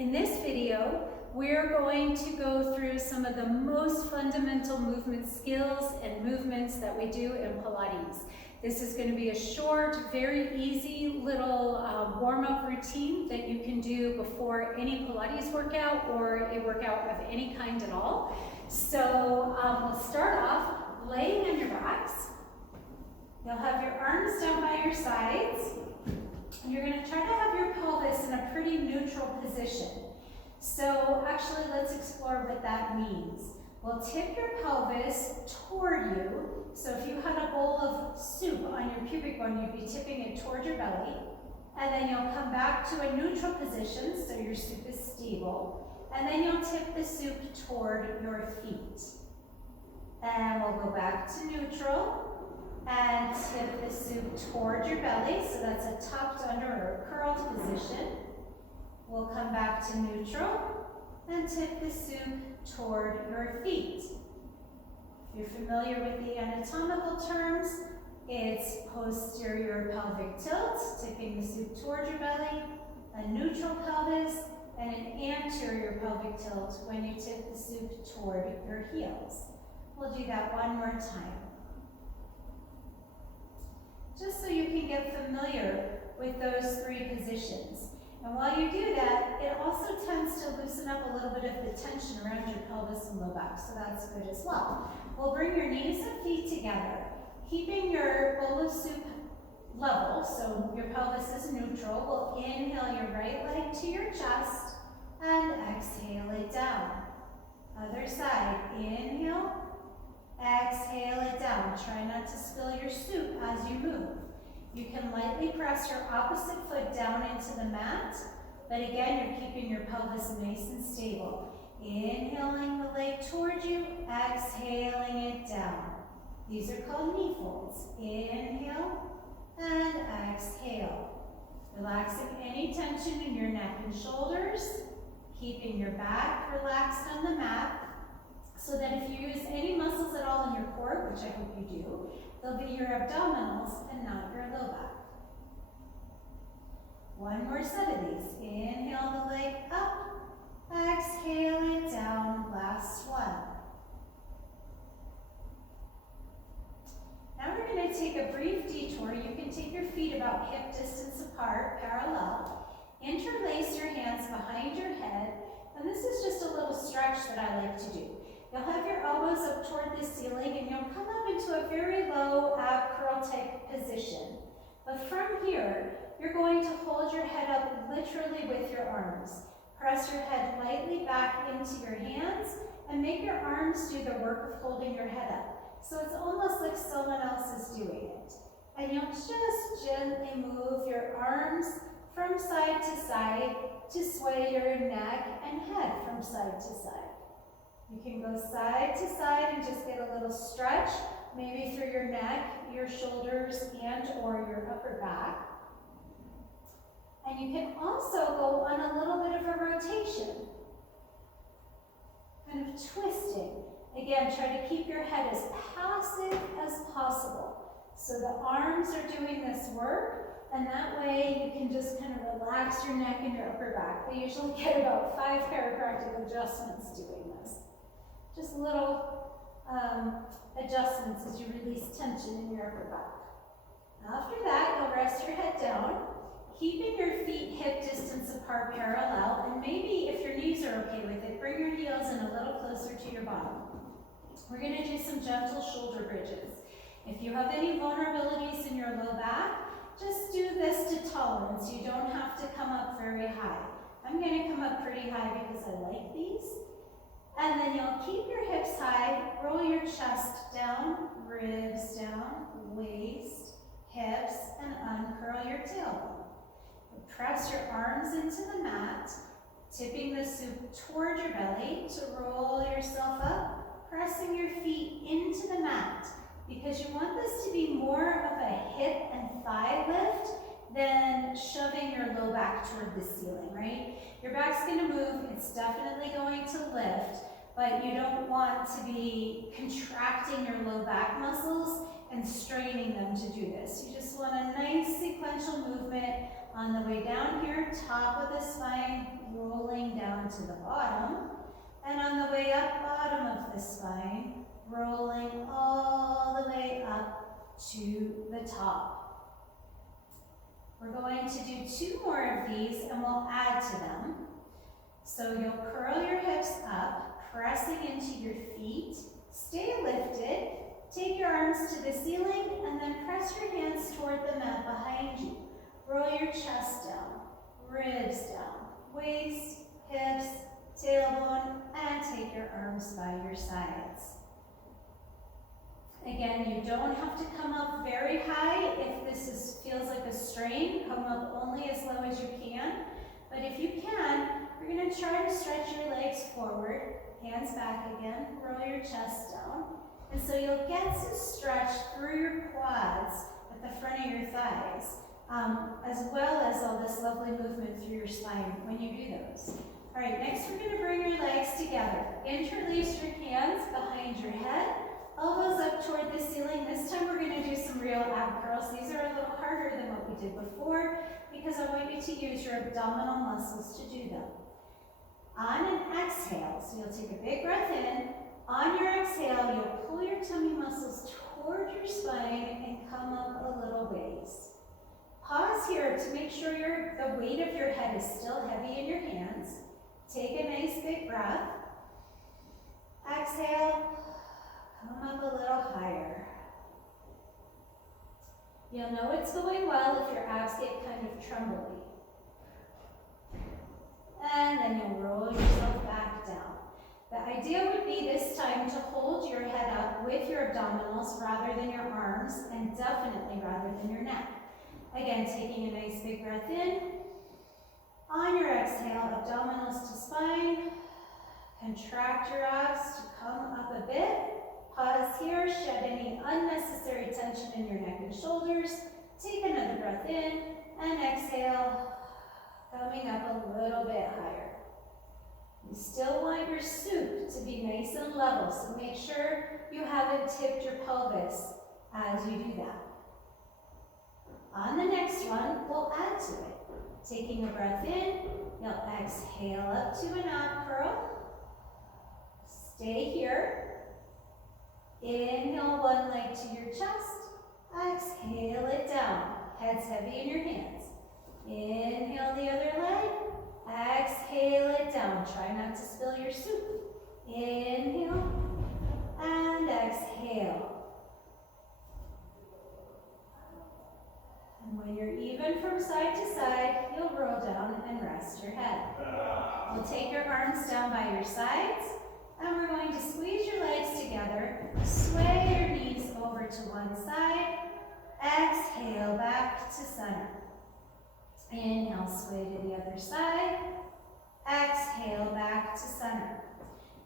In this video, we're going to go through some of the most fundamental movement skills and movements that we do in Pilates. This is going to be a short, very easy little warm-up routine that you can do before any Pilates workout or a workout of any kind at all. So we'll start off laying on your backs. You'll have your arms down by your sides. You're going to try to have your pelvis in a pretty neutral position. So actually, let's explore what that means. We'll tip your pelvis toward you. So if you had a bowl of soup on your pubic bone, you'd be tipping it toward your belly. And then you'll come back to a neutral position, so your soup is stable. And then you'll tip the soup toward your feet. And we'll go back to neutral. And tip the soup toward your belly, so that's a tucked under or a curled position. We'll come back to neutral and tip the soup toward your feet. If you're familiar with the anatomical terms, it's posterior pelvic tilt, tipping the soup toward your belly, a neutral pelvis, and an anterior pelvic tilt when you tip the soup toward your heels. We'll do that one more time. Just so you can get familiar with those three positions. And while you do that, it also tends to loosen up a little bit of the tension around your pelvis and low back, so that's good as well. We'll bring your knees and feet together, keeping your bowl of soup level, so your pelvis is neutral. We'll inhale your right leg to your chest and exhale it down. Other side, inhale. Exhale it down. Try not to spill your soup as you move. You can lightly press your opposite foot down into the mat, but again, you're keeping your pelvis nice and stable. Inhaling the leg toward you, exhaling it down. These are called knee folds. Inhale and exhale. Relaxing any tension in your neck and shoulders, keeping your back relaxed on the mat, so that if you use any muscles at all in your core, which I hope you do, they'll be your abdominals and not your low back. One more set of these. Inhale the leg up, exhale it down, last one. Now we're going to take a brief detour. You can take your feet about hip distance apart, parallel. Interlace your hands behind your head, and this is just a little stretch that I like to do. You'll have your elbows up toward the ceiling and you'll come up into a very low ab curl type position. But from here, you're going to hold your head up literally with your arms. Press your head lightly back into your hands and make your arms do the work of holding your head up. So it's almost like someone else is doing it. And you'll just gently move your arms from side to sway your neck and head from side to side. You can go side to side and just get a little stretch, maybe through your neck, your shoulders, and or your upper back. And you can also go on a little bit of a rotation, kind of twisting. Again, try to keep your head as passive as possible. So the arms are doing this work, and that way you can just kind of relax your neck and your upper back. We usually get about 5 chiropractic adjustments doing this. Just little adjustments as you release tension in your upper back. After that, you'll rest your head down, keeping your feet hip distance apart parallel, and maybe if your knees are okay with it, bring your heels in a little closer to your bottom. We're going to do some gentle shoulder bridges. If you have any vulnerabilities in your low back, just do this to tolerance. You don't have to come up very high. I'm going to come up pretty high because I like these. And then you'll keep your hips high, roll your chest down, ribs down, waist, hips, and uncurl your tailbone. Press your arms into the mat, tipping the soup toward your belly to roll yourself up, pressing your feet into the mat, because you want this to be more of a hip and thigh lift than shoving your low back toward the ceiling, right? Your back's going to move, it's definitely going to lift, but you don't want to be contracting your low back muscles and straining them to do this. You just want a nice sequential movement on the way down here, top of the spine, rolling to the bottom. And on the way up, bottom of the spine, rolling all the way up to the top. We're going to do 2 more of these and we'll add to them. So you'll curl your hips up, pressing into your feet. Stay lifted. Take your arms to the ceiling and then press your hands toward the mat behind you. Roll your chest down, ribs down, waist, hips, tailbone, and take your arms by your sides. Again, you don't have to come up very high. If this feels like a strain, come up only as low as you can. But if you can, you're going to try to stretch your legs forward, hands back again, roll your chest down. And so you'll get some stretch through your quads at the front of your thighs, as well as all this lovely movement through your spine when you do those. All right, next we're going to bring your legs together. Interlace your hands behind your head, elbows up toward the ceiling. This time we're going to do some real ab curls. These are a little harder than what we did before because I want you to use your abdominal muscles to do them. On an exhale, so you'll take a big breath in. On your exhale, you'll pull your tummy muscles toward your spine and come up a little ways. Pause here to make sure the weight of your head is still heavy in your hands. Take a nice big breath. Exhale, come up a little higher. You'll know it's going well if your abs get kind of trembly. And then you'll roll yourself back down. The idea would be this time to hold your head up with your abdominals rather than your arms, and definitely rather than your neck. Again, taking a nice big breath in. On your exhale, abdominals to spine. Contract your abs to come up a bit. Pause here, shed any unnecessary tension in your neck and shoulders. Take another breath in and exhale, coming up a little bit higher. You still want your soup to be nice and level, so make sure you haven't tipped your pelvis as you do that. On the next one, we'll add to it. Taking a breath in, you'll exhale up to an ab curl. Stay here. Inhale one leg to your chest. Exhale it down. Head's heavy in your hands. Inhale the other leg. Exhale it down. Try not to spill your soup. Inhale and exhale. And when you're even from side to side, you'll roll down and rest your head. You'll take your arms down by your sides, and we're going to squeeze your legs together. Sway your knees over to one side. Exhale back to center. Inhale, sway to the other side. Exhale back to center.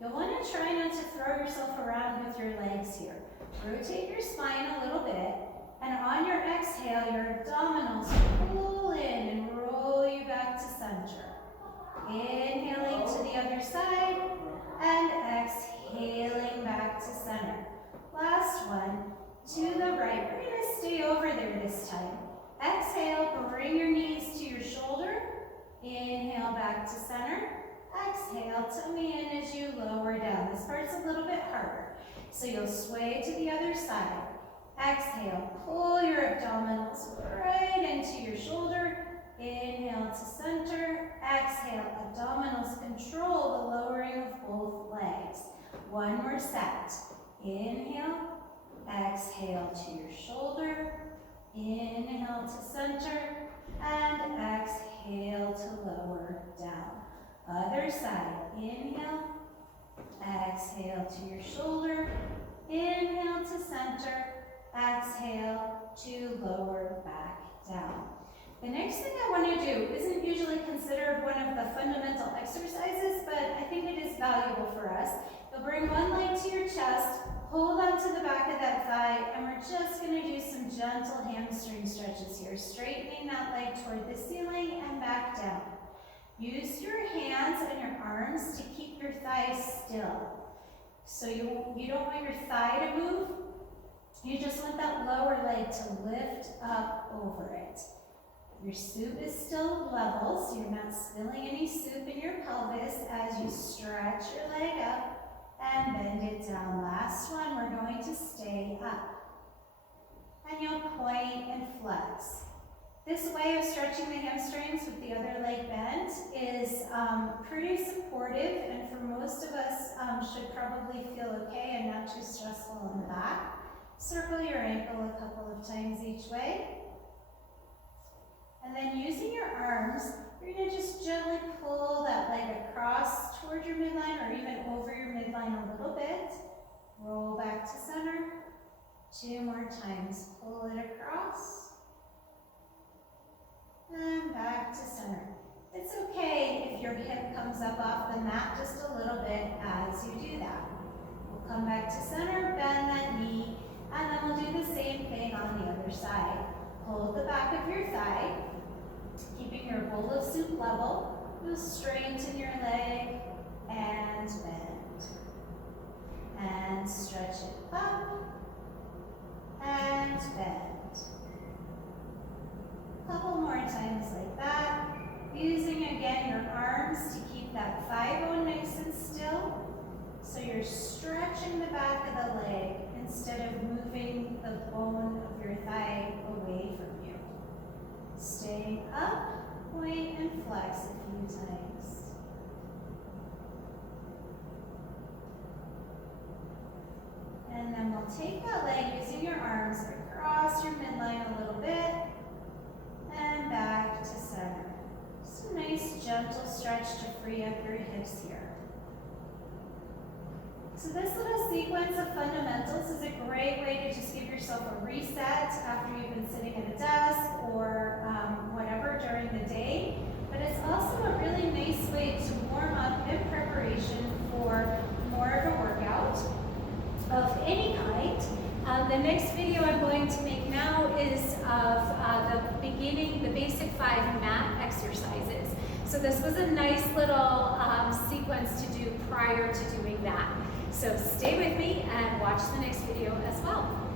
You'll want to try not to throw yourself around with your legs here. Rotate your spine a little bit, and on your exhale, your abdominals pull in and roll you back to center. Inhaling to the other side, and exhaling back to center. Last one, to the right. We're going to stay over there this time. Exhale, bring your knees to your shoulder. Inhale back to center. Exhale, tummy in as you lower down. This part's a little bit harder. So you'll sway to the other side. Exhale, pull your abdominals right into your shoulder. Inhale to center. Exhale, abdominals control the lowering of both legs. One more set. Inhale. Exhale to your shoulder. Inhale to center. And exhale to lower down. Other side. Inhale. Exhale to your shoulder. Inhale to center. Exhale to lower back down. The next thing I want to do isn't usually considered one of the fundamental exercises, but I think it is valuable for us. You'll bring one leg to your chest, hold onto the back of that thigh, and we're just going to do some gentle hamstring stretches here, straightening that leg toward the ceiling and back down. Use your hands and your arms to keep your thighs still. So you don't want your thigh to move. You just want that lower leg to lift up over it. Your soup is still level, so you're not spilling any soup in your pelvis as stretch your leg up and bend it down. Last one, we're going to stay up. And you'll point and flex. This way of stretching the hamstrings with the other leg bent is pretty supportive, and for most of us should probably feel okay and not too stressful in the back. Circle your ankle a couple of times each way. And then using your arms, you're going to just gently pull that leg across toward your midline or even over your midline a little bit. Roll back to center. 2 more times. Pull it across. And back to center. It's okay if your hip comes up off the mat just a little bit as you do that. We'll come back to center, bend that knee, and then we'll do the same thing on the other side. Hold the back of your thigh, keeping your bowl of soup level. You'll straighten your leg and bend. And stretch it up and bend. Couple more times like that. Using again your arms to keep that thigh bone nice and still. So you're stretching the back of the leg instead of moving the bone of your thigh away from you. Staying up, point and flex a few times. And then we'll take that leg using your arms across your midline a little bit. And back to center. Just a nice gentle stretch to free up your hips here. So this little sequence of fundamentals is a great way to just give yourself a reset after you've been sitting at a desk or whatever during the day. But it's also a really nice way to warm up in preparation for more of a workout of any kind. The next video I'm going to make now is of the basic 5 mat exercises. So this was a nice little sequence to do prior to doing that. So stay with me and watch the next video as well.